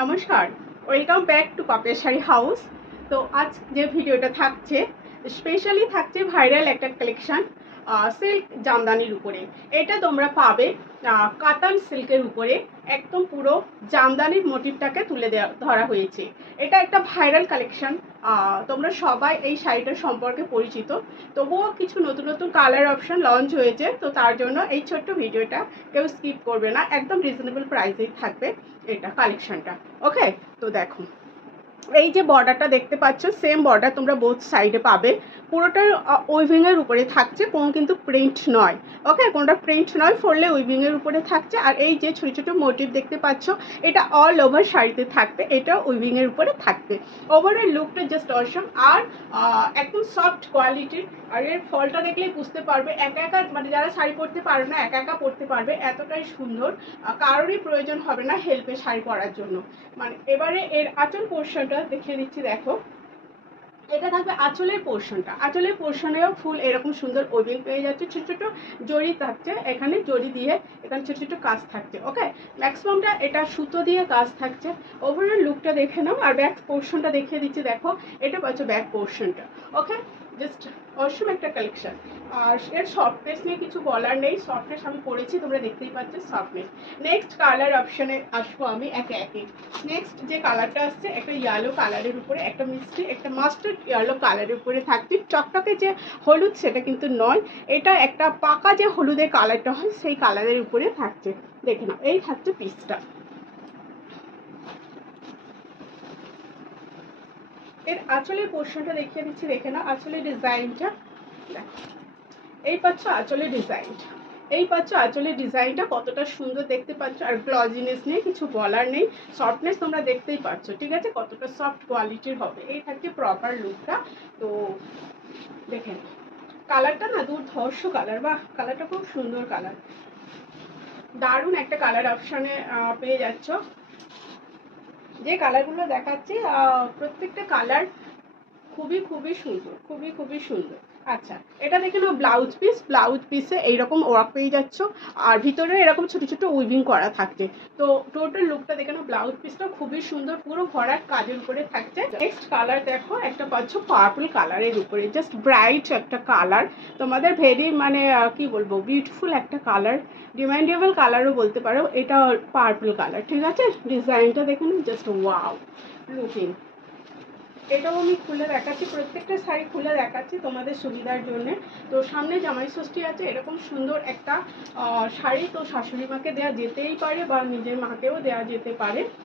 নমস্কার, welcome back to Papiya Saree House. তো আজ যে ভিডিওটা থাকছে স্পেশালি থাকছে ভাইরাল একটা কালেকশন সিল্ক জামদানির উপরে। এটা তোমরা পাবে কাতান সিল্কের উপরে, একদম পুরো জামদানির মোটিভটাকে তুলে ধরা হয়েছে। এটা একটা ভাইরাল কালেকশন। তোমরা সবাই এই শাড়িটার সম্পর্কে পরিচিত, তবুও কিছু নতুন নতুন কালার অপশন লঞ্চ হয়েছে। তো তার জন্য এই ছোট্ট ভিডিওটা কেউ স্কিপ করবে না, একদম রিজনেবল প্রাইসেই থাকবে এটা কালেকশনটা। ওকে, তো দেখো এই যে বর্ডারটা দেখতে পাচ্ছ, সেম বর্ডার তোমরা বোথ সাইডে পাবে। পুরোটা উইভিংয়ের উপরে থাকছে, কোনো কিন্তু প্রিন্ট নয়। ওকে, কোনোটা প্রিন্ট নয়, ফোরলে উইভিংয়ের উপরে থাকছে। আর এই যে ছোটো ছোটো মোটিভ দেখতে পাচ্ছ, এটা অল ওভার শাড়িতে থাকবে, এটা উইভিংয়ের উপরে থাকবে। ওভারঅল লুকটা জাস্ট অসম। আর একদম সফট কোয়ালিটির। আর এর ফলটা দেখলেই বুঝতে পারবে, একা একা মানে যারা শাড়ি পরতে পারবে না একা একা পরতে পারবে, এতটাই সুন্দর। কারোরই প্রয়োজন হবে না হেল্পে শাড়ি পরার জন্য। মানে এবারে এর আঁচল পোর্শনটা দেখিয়ে দিচ্ছি, দেখো এটা থাকবে আঁচলের পোর্শনটা। আঁচলের পোর্শনেও ফুল এরকম সুন্দর ওয়েভিং পেয়ে যাচ্ছে, ছোট ছোট জড়ি থাকছে, এখানে জড়ি দিয়ে এখানে ছোট ছোট কাজ থাকছে। ওকে, ম্যাক্সিমামটা এটা সুতো দিয়ে কাজ থাকছে। ওভারঅল লুকটা দেখে নাও। আর ব্যাক পোর্শনটা দেখিয়ে দিচ্ছি, দেখো এটা পাচ্ছ ব্যাক পোর্শনটা। ওকে, জাস্ট অসম একটা কালেকশন। আর এর সফটনেস নিয়ে কিছু বলার নেই, সফটনেস আমি পরেছি, তোমরা দেখতেই পাচ্ছ সফটনেস। নেক্সট কালার অপশনে আসবো আমি একে একে। নেক্সট যে কালারটা আসছে, একটা ইয়েলো কালারের উপরে, একটা মিষ্টি একটা মাস্টার্ড ইয়েলো কালারের উপরে থাকছে। চকটকে যে হলুদ সেটা কিন্তু নয়, এটা একটা পাকা যে হলুদের কালারটা হয় সেই কালারের উপরে থাকছে। দেখে নাও, এই থাকছে পিসটা। এর আঁচলের পোর্শনটা দেখিয়ে দিচ্ছি, দেখে নাও আঁচলের ডিজাইনটা। দেখো এই পাচ্ছ আঁচলের ডিজাইনটা, এই পাচ্ছ আঁচলের ডিজাইনটা কতটা সুন্দর দেখতে পাচ্ছ। আর গ্লজিনেস নেই, কিছু বলার নেই। সফটনেস তোমরা দেখতেই পাচ্ছ, ঠিক আছে, কতটা সফট কোয়ালিটির হবে। এই থাকছে প্রপার লুকটা। তো দেখেন কালারটা না দুর্ধর্ষ কালার, বাহ কালারটা খুব সুন্দর কালার, দারুণ একটা কালার অপশানে পেয়ে যাচ্ছ। যে কালারগুলো দেখাচ্ছি প্রত্যেকটা কালার খুবই খুবই সুন্দর, খুবই খুবই সুন্দর। আচ্ছা, এটা দেখে নাও ব্লাউজ পিস। ব্লাউজ পিসে এইরকম ওয়ার্ক পেয়ে যাচ্ছ, আর ভিতরে এরকম ছোট ছোট উইভিং করা থাকছে। তো টোটাল লুকটা দেখে নাও, ব্লাউজ পিসটা খুবই সুন্দর, পুরো ভরাট কাজের উপরে থাকছে। নেক্সট কালার দেখো, একটা পাচ্ছ পার্পল কালারের উপরে, জাস্ট ব্রাইট একটা কালার, তোমাদের ভেরি মানে কি বলবো, বিউটিফুল একটা কালার, ডিমান্ডেবল কালারও বলতে পারো। এটা পার্পল কালার, ঠিক আছে। ডিজাইনটা দেখে নাও, জাস্ট ওয়াও লুকিং। এটাও আমি খুলে দেখাচ্ছি, প্রত্যেকটা শাড়ি খুলে দেখাচ্ছি তোমাদের সুবিধার জন্য। তো সামনে জামাই ষষ্ঠী আছে, এরকম সুন্দর একটা শাড়ি তো শাশুড়ি মাকে দেওয়া যেতেই পারে বা নিজের মাকেও দেওয়া যেতে পারে।